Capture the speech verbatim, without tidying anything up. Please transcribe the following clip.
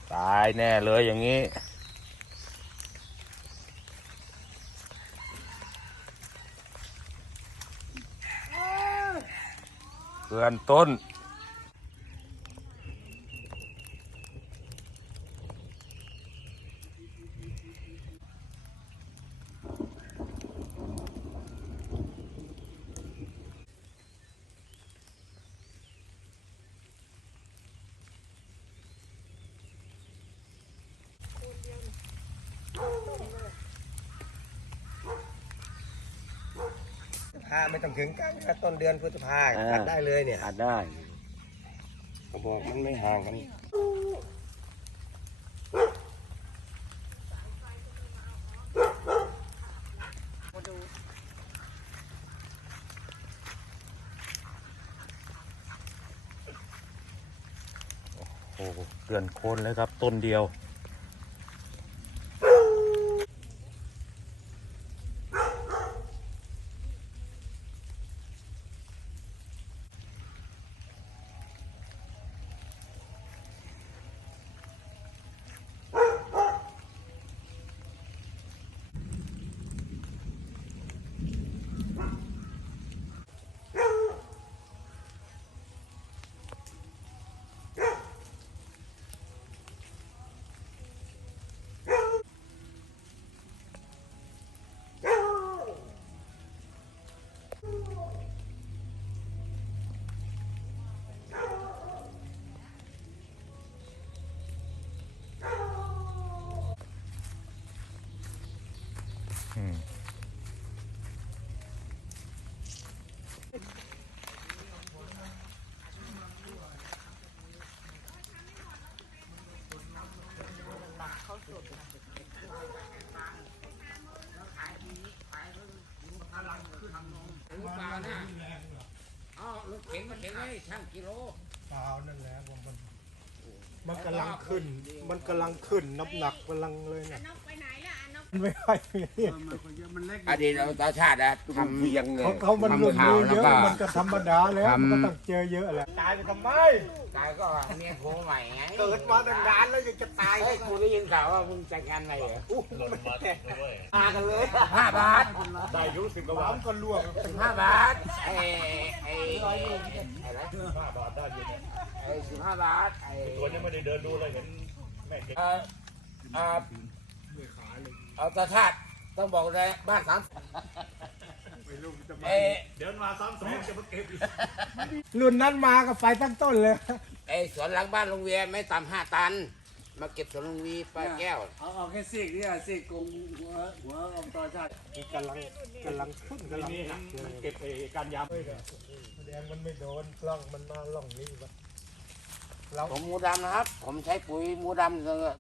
ตายแน่เลยอย่างนี้เพื่อนต้นพาไม่ต้องถึงกลางต้นเดือนพฤษภาตัดได้เลยเนี่ยตัดได้กระบอกมันไม่ห่างกันโอ้โหเกลื่อนโคนเลยครับต้นเดียวอืมรถเข็นมันเข็นให้ช่างกิโลเปล่านั่นแหละว่ามันมันกำลังขึ้น มันกำลังขึ้นน้ำหนักกำลังเลยเนี่ยมันไม่ให้อดีตเราตาชาตินะทำเพียงเลยเขาเขามันลงข่าวเยแล้วอะก็มันก็ธรรมดาแล้วมันก็ต้องเจอเยอะแหละตายไปทำไมตายก็เมียโทรใหม่ไงเกิดมาตั้งนานแล้วยังจะตายไอ้กูได้ยินข่าวว่ามึงแต่งงานอะไรเหรอมากันเลยห้าบาทได้รู้สึกว่ามันก็ล่วงห้าบาทไอ้ไอ้อะไรห้าบาทได้ยินไอ้สิบห้าบาทไอ้ตัวนี้ไม่ได้เดินดูเลยเห็นแม่เออเออเอาตาชาติต้องบอกเลยบ้านสามเอเดินมาซ้ำสองจะมาเก็บรุ่นนั้นมาก็ไปตั้งต้นเลยไอ้สวนหลังบ้านลุงเวียไม่ต่ำห้าตันมาเก็บสวนลุงวีป้าแก้วเอาเอาแค่ซีกนี่อะซีกกงหัวหัวอมตอชาติกำลังกำลังขึ้นกำลังหนักเลยเก็บไอ้การยำแดงมันไม่โดนล่องมันมาล่องนี้วะเราผมหมูดำนะครับ ผมใช้ปุ๋ยหมูดำ